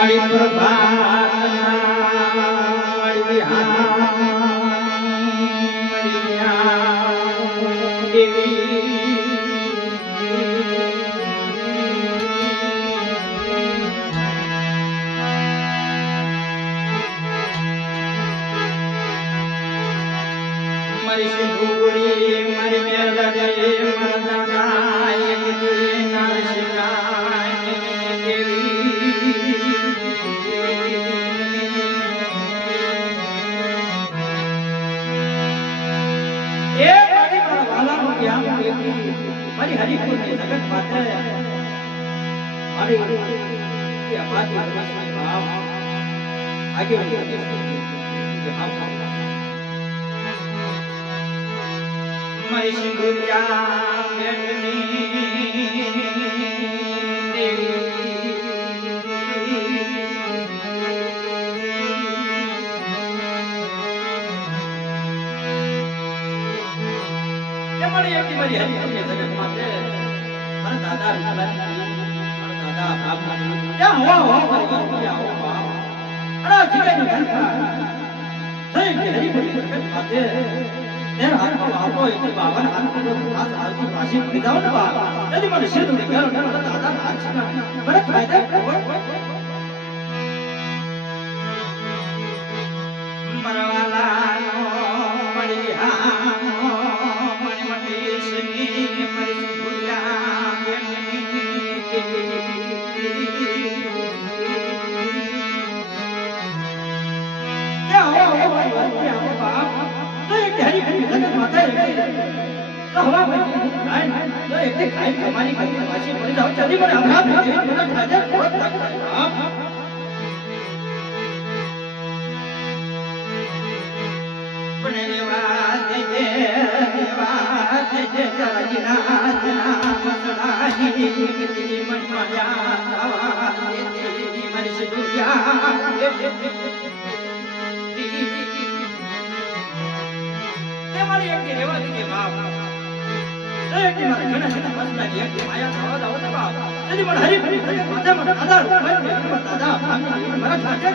મળી પ્રભાતના મળી વિહાર મારી સિંધુરી મારી મેરદે મરદાના એકદી નરસિંહાની દેવી એ મારી વાલાનો ક્યાં દેવી મારી હરિપુરની જગત માતે મારી કે આબાદી વસની ભાવ આગે કે આપ મારી સિંધુરિયા બેનની મારી એક મારી હરિપુરની જગત માતે મારા દાદા વિઠ્ઠલાની મારા દાદા બાપની ક્યાં હો આવો બાપ અરે જીગરની ઘંટા થઈ કે હરિપુરની જગત માતે તેર હાથમાં આપો એટલે 52 હાથની જો ખાસ આવતી પાછી પડી જાવ ને બાપ તેથી મને સિંધુની ઘર મારા દાદા હાથ છે મને ફાયદા મરવાલાનો મળી હાનો મણી મટી સની મરી સિંધુરિયા બેનની કે આવો બાપ हरी हरी जगत माता है तो हवा में खाए तो एक खाए कमानी करके पाछी पड़ी जाओ जल्दी बड़े आभार भेजे मेरा खाजा बहुत आप बने देवाते जे जरा जिना मसड़ाही तेरी मन माया आवा तेरी मन से दुनिया એક રેવા દીજે બાપ એક મારા ઘણા ઘણા મસલાની એક માયા ખાવા દાવ ને બાપ તેથી મને હરી ફરી ફરી માથે મને દાદા દાદા ભાગની મારા ઠાકે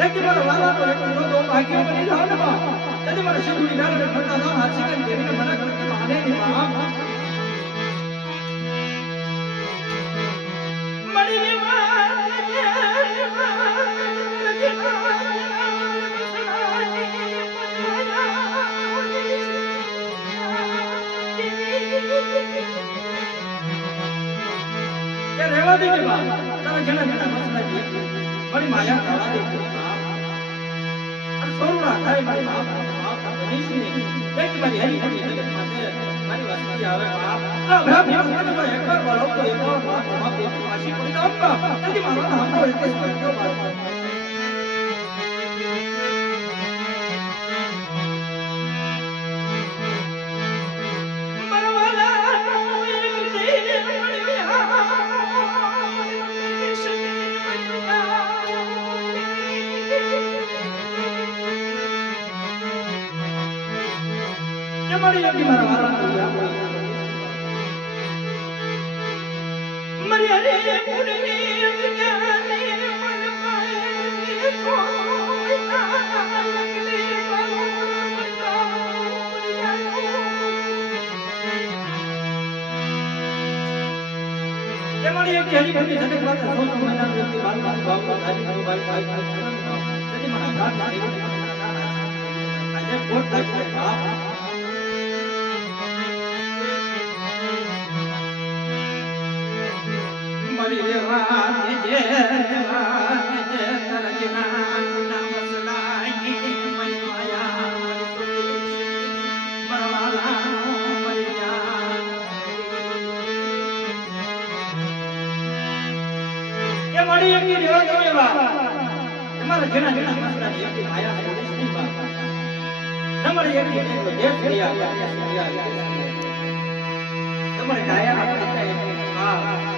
लेकिन मारा वाला तो एक दो भाग्य बनी जाओ ना बाप यदि मारा सिंधुरी गाल में फटा दाम हाथी का देवी ने मना करके माने नहीं बाप मणि ने क्या रेवा दे के बाप तारा घना घना मसला जी बड़ी माया खावा दे सोना થાય મારી બાપ બાપ બની છે એક મારી હરી હરી જગત માતે મારી વસ્તી આવે બાપ આ ભરા ભરા તો એકવાર બોલો તો એકવાર બાપ બાપ દે પાછી પડી જાવ બાપ તેથી મારો નામ તો એક જ વાક્યો બાપ मरी अभी मारा वाला मरी अरे पूरे ज्ञाने मन पाए सोया लगले કે મારી એક હરી ભરી જગત વાત સો સો મહિના વ્યક્તિ બાલ બાલ ભાવ સાજી નો ભાઈ ભાઈ તેથી મને ઘાટ લાગી આજે કોટ લાગી બાપ મરી રેવા જે રેવા જે તરજના ના મસલાઈ મરી માયા મરી સુખી મરવાલા મરી જા કે મળી એકી રેવા દો એવા તમારા જેના જેના મસલાની એકી માયા છે દેશની બાપ તમારે એકી એટલો દેશ રહ્યા તમારે કાયા આપતા એકી કાળ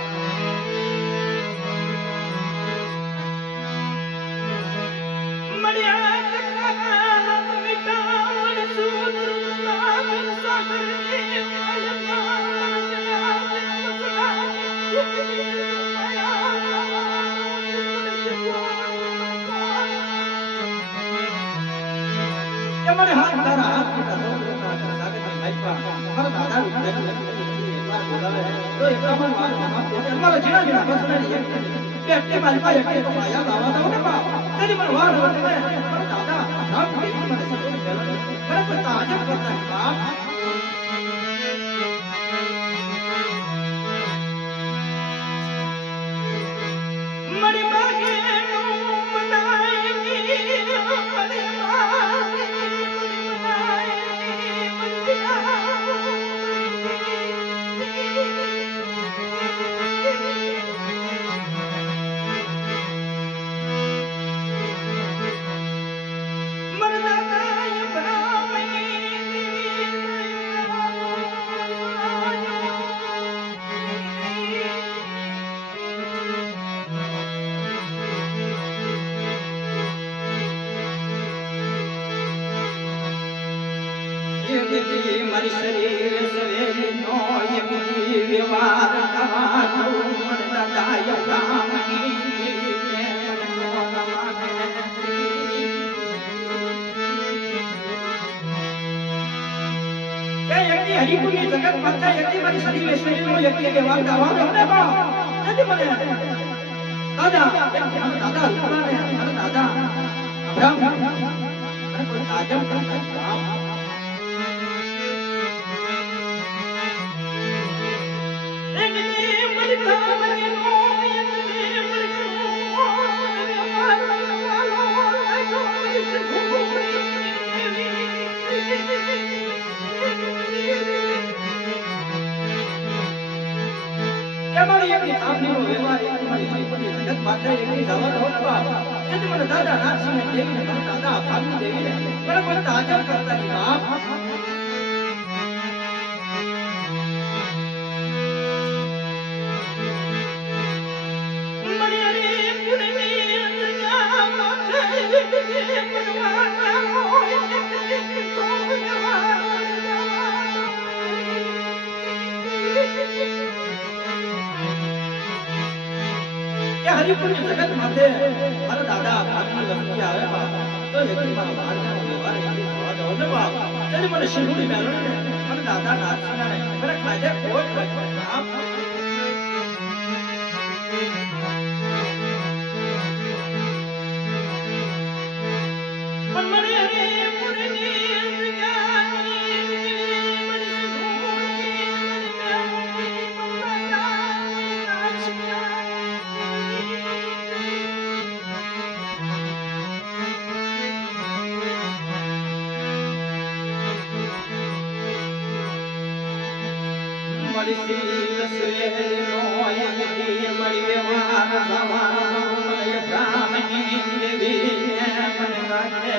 મને હાથ તારા હાથ મોટા સૌના સાગરની ભાઈપા મારા દાદા વિદ્યાર્થી એકવાર બોલાવે તો એકવાર વાત જવાબ દે મારા જીણા જીણા બસનારી એક કે અટલી ભાઈપા એક તો માયા લાવા દો ને બાપ તેની મને વાર હોત ને મારા દાદા રામ કે મને સતો પહેલા મને કોઈ તાજબ કરતા બાપ મરી માગે નો મનાય ની મરી માગે મારી શરીર સવે નો યમની વ્યવહાર કવાતો મન દાદા યમની કે યકી હરિપુરી જગત માતા યકી મારી શરીર સવે નો યકી વ્યવહાર કવાતો ને બા જતી મને દાદા દાદા રૂપાને અને દાદા અબ્રાહમ અને કોઈ તાજમ કરતા દાદા નાથસિંહ દેવીને મને દાદા ભાગની દેવીને મને કોઈ તાજબ કરતા ની બાપ હરિપુર જગત માથે મારા દાદા ભાગની વસ્તી આવે બાપ તો એકી મારા બહારના વ્યવહાર એકી થવા દો ને બાપ તેને મને શિરુડી મેળવી ને મને દાદા નાથસિંહને મને ખાજે કોટ રાખવા બાપ મરી શરીર સવેનો યમની મરી વ્યવહાર ભવા મને બ્રાહ્મણી દેવી મને ગાજે